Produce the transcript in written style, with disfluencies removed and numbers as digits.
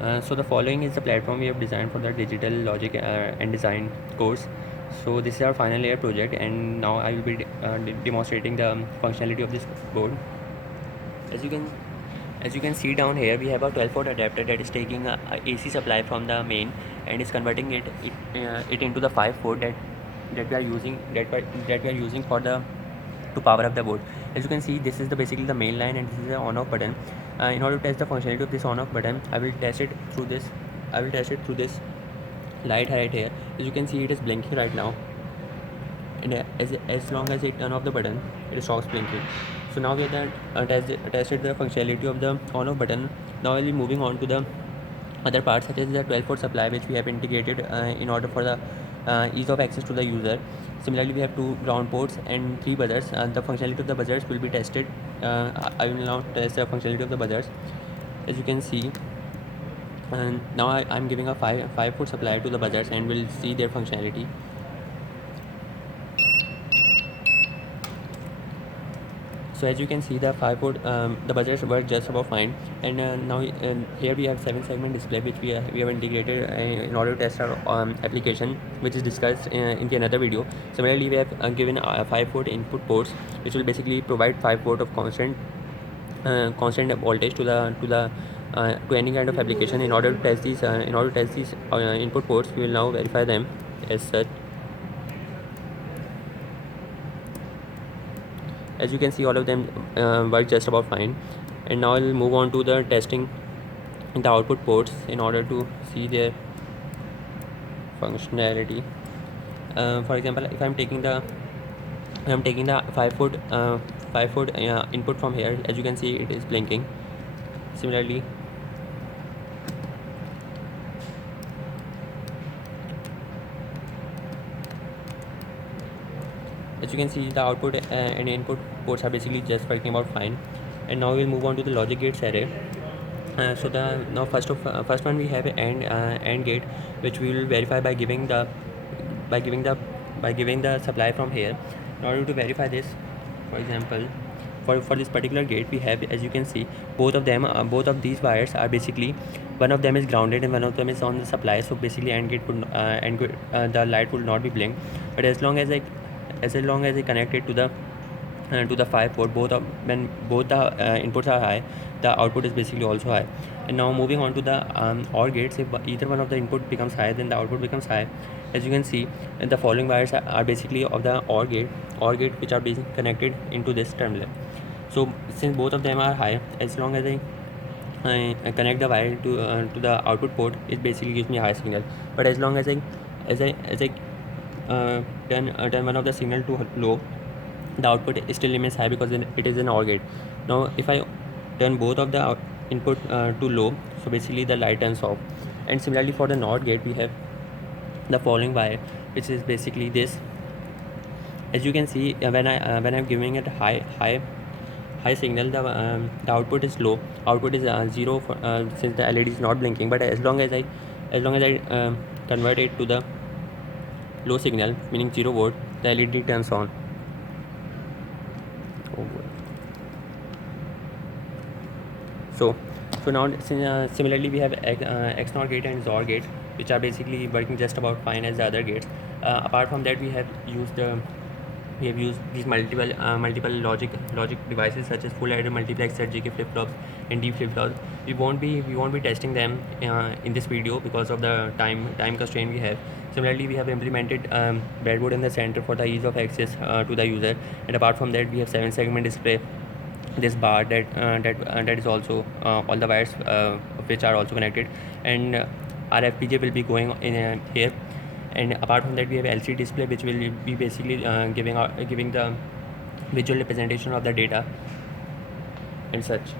So the following is the platform we have designed for the digital logic and design course. So this is our final year project, and now I will be demonstrating the functionality of this board. As you can as you can see down here, we have a 12-volt adapter that is taking a AC supply from the main and is converting it into the 5-volt that we are using that we are using for the to power up the board. As you can see, this is basically the main line, and this is the on off button. In order to test the functionality of this on off button, I will test it through this light right here. As you can see, it is blinking right now, and as long as I turn off the button, it stops blinking. So now we have tested the functionality of the on off button. Now I'll be moving on to the other parts, such as the 12-volt supply, which we have integrated in order for the ease of access to the user. Similarly, we have 2 ground ports and 3 buzzers. The functionality of the buzzers will be tested. I will now test the functionality of the buzzers. As you can see, and now I'm giving a 5-volt supply to the buzzers, and we'll see their functionality. So as you can see, the buzzers work just about fine. And now here we have 7-segment display, which we have integrated in order to test our application, which is discussed in the another video. Similarly, we have given 5-volt input ports, which will basically provide 5-volt of constant voltage to any kind of application. In order to test these input ports, we will now verify them as such. As you can see, all of them work just about fine. And now I'll move on to the testing in the output ports in order to see their functionality. For example, if I'm taking the 5-volt input from here, as you can see, it is blinking. Similarly, as you can see, the output and input ports are basically just working about fine. And now we'll move on to the logic gates array. So the now first one, we have AND gate, which we will verify by giving the supply from here. In order to verify this, for example, for this particular gate, we have, as you can see, both of these wires are basically, one of them is grounded and one of them is on the supply. So basically, the light will not be blink. But as long as I connect it to the 5-volt, when both the inputs are high, the output is basically also high. And now moving on to the OR gates, if either one of the input becomes high, then the output becomes high. As you can see, and the following wires are basically of the OR gate, which are being connected into this terminal. So since both of them are high, as long as I connect the wire to the output port, it basically gives me a high signal. But as long as I turn one of the signal to low, the output still remains high because it is an OR gate. Now if I turn both of the input to low, so basically the light turns off. And similarly, for the NOT gate, we have the following wire, which is basically this. As you can see, when I'm giving it high signal, the output is low. Output is 0 since the LED is not blinking. But as long as I convert it to the low signal, meaning 0 volt, the LED turns on. So now similarly, we have XNOR gate and XOR gate, which are basically working just about fine as the other gates. Apart from that, we have used these multiple logic devices, such as full adder multiplexer, JK flip flops, and D flip flops. We won't be testing them in this video because of the time constraint we have. Similarly, we have implemented breadboard in the center for the ease of access to the user. And apart from that, we have 7-segment display, this bar that is also all the wires of which are also connected. And our FPGA will be going in here. And apart from that, we have LCD display, which will be basically giving the visual representation of the data and such.